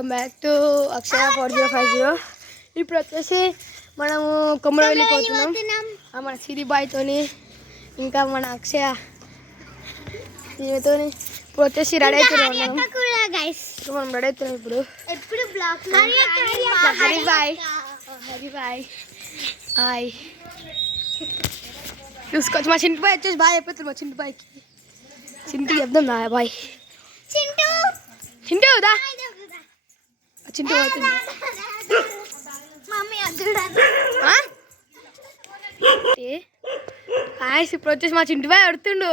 Welcome back to అక్షయ 4050. ఇప్పుడు వచ్చేసి మనము కొమ్మర వెళ్ళిపోతున్నాం మన సిరి బాయ్తోని ఇంకా మన అక్షయ దీనితో ఇప్పుడు వచ్చేసి రెడీ అవుతున్నాం మనం రెడీ అవుతున్నాం ఇప్పుడు హరి బాయ్ హాయ్ చూసుకోవచ్చు మా చింటి బాయ్ వచ్చేసి బాయ్ అయిపోతుంది మా చింటి బాయ్కి చింటికి చెప్దాం రా బాయ్ చింటూ దా చింటూ అవుతుంది ఇప్పుడు వచ్చేసి మా చింటి బాయ్ అడుతుండు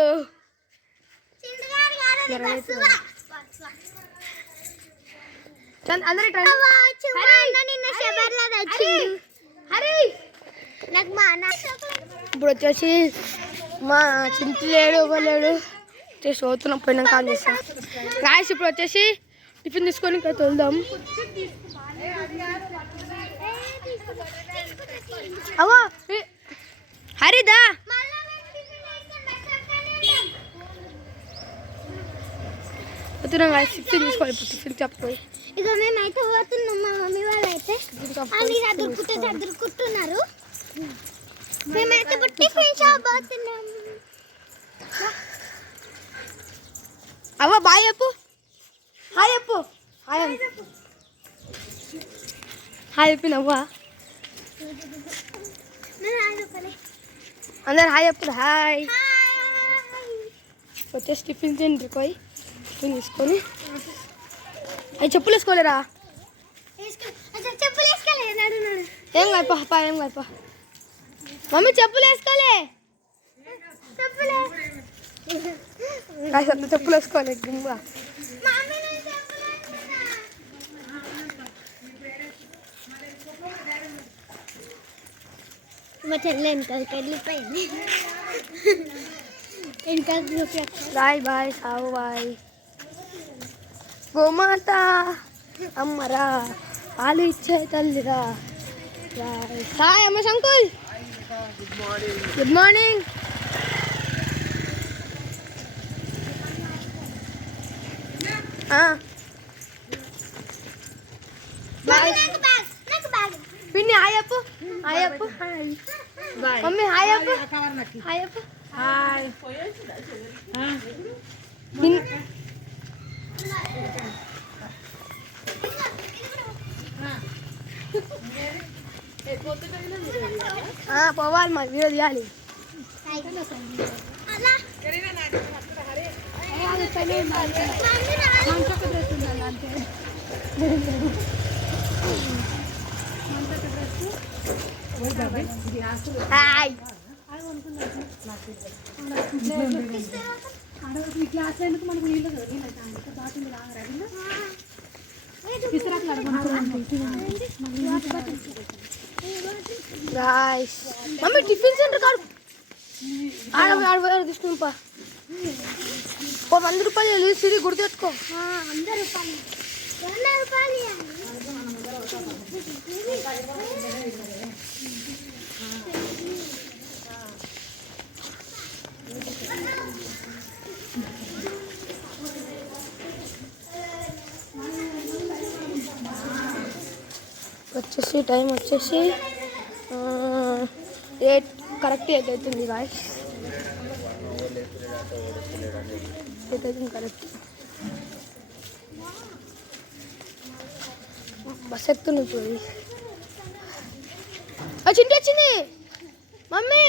ఇప్పుడు వచ్చేసి మా చింటి లేడు ఇవ్వలేడు వచ్చేసి అవుతున్నాం పోయినా కాల్ చేస్తాం గాయస్ ఇప్పుడు వచ్చేసి టిఫిన్ తీసుకొని ఇక్కడ వెళ్దాం అవో హరిదా పోతున్నాం గాయస్ టిఫిన్ తీసుకోవాలి ఇప్పుడు టిఫిన్ చెప్పపోయి ఇక మేమైతే పోతున్నాం మా మమ్మీ వాళ్ళు అయితే చదువుకుంటున్నారు మేమైతే టిఫిన్ షాప్ పోతున్నాం అవ్వ బాయ్ చెప్పు హాయ్ చెప్పు హాయ్ చెప్పినవ్వా అందరు హాయ్ చెప్పు హాయ్ వచ్చేసి టిఫిన్ తింటారు పోయి టిఫిన్ తీసుకొని అవి చెప్పులు వేసుకోలేరా ఏం కాదు ఏం కాదు మమ్మీ చెప్పులు వేసుకోలే చెప్పులు వేసుకోవాలి గుమ్మ మా చెల్లె వెనకాలకి వెళ్ళిపోయింది బాయ్ బాయ్ సావు బాయ్ గోమాత అమ్మరా పాలు ఇచ్చే తల్లిరా హాయ్ అమ్మ శంకుల్ గుడ్ మార్నింగ్ పిన్ని హాయ్ చెప్పు మమ్మీ హాయ్ చెప్పు పోవాలి మా వీడియో తీయాలి హాయ్ మమ్మీ టిఫిన్ సెంటర్ కాదు ఆడ తీసుకుంపా 100 రూపాయలు సిరి గుర్తెట్టుకో 100 రూపాయలు వచ్చేసి టైం వచ్చేసి 8 కరెక్ట్ 8 అవుతుంది గాయ్స్ 8 అవుతుంది కరెక్ట్ బస్ ఎక్కుతుంది పోయి చింటి వచ్చింది మమ్మీ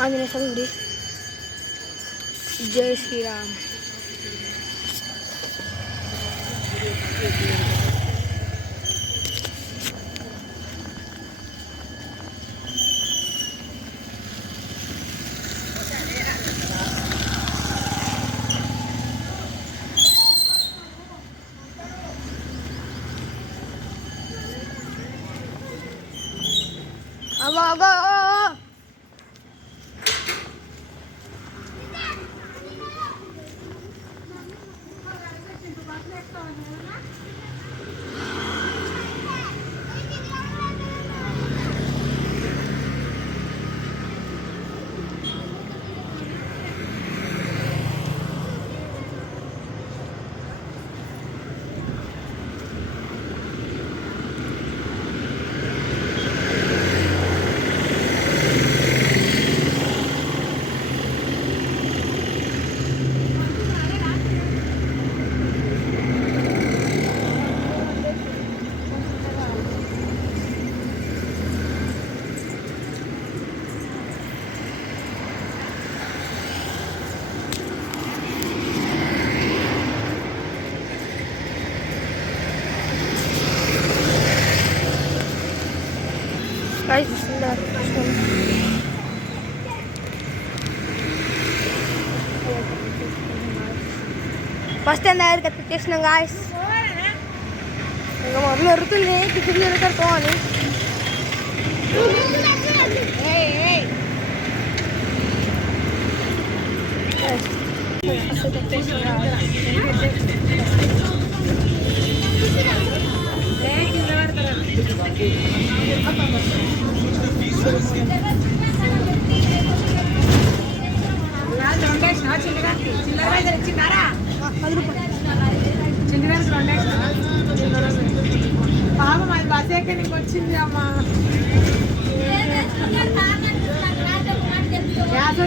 ఆంజనేయ స్వామి గుడి జై శ్రీరామ్ అగో ఫస్ట్ టైం దగ్గరికి తెచ్చేసినాం గాయస్. ఇంకా మా మమ్మీ ఎరుగుతుంది టిఫిన్ తినకడుకో అని. పాపం అది బస్ ఎక్క నీకు వచ్చింది అమ్మా. గ్యాస్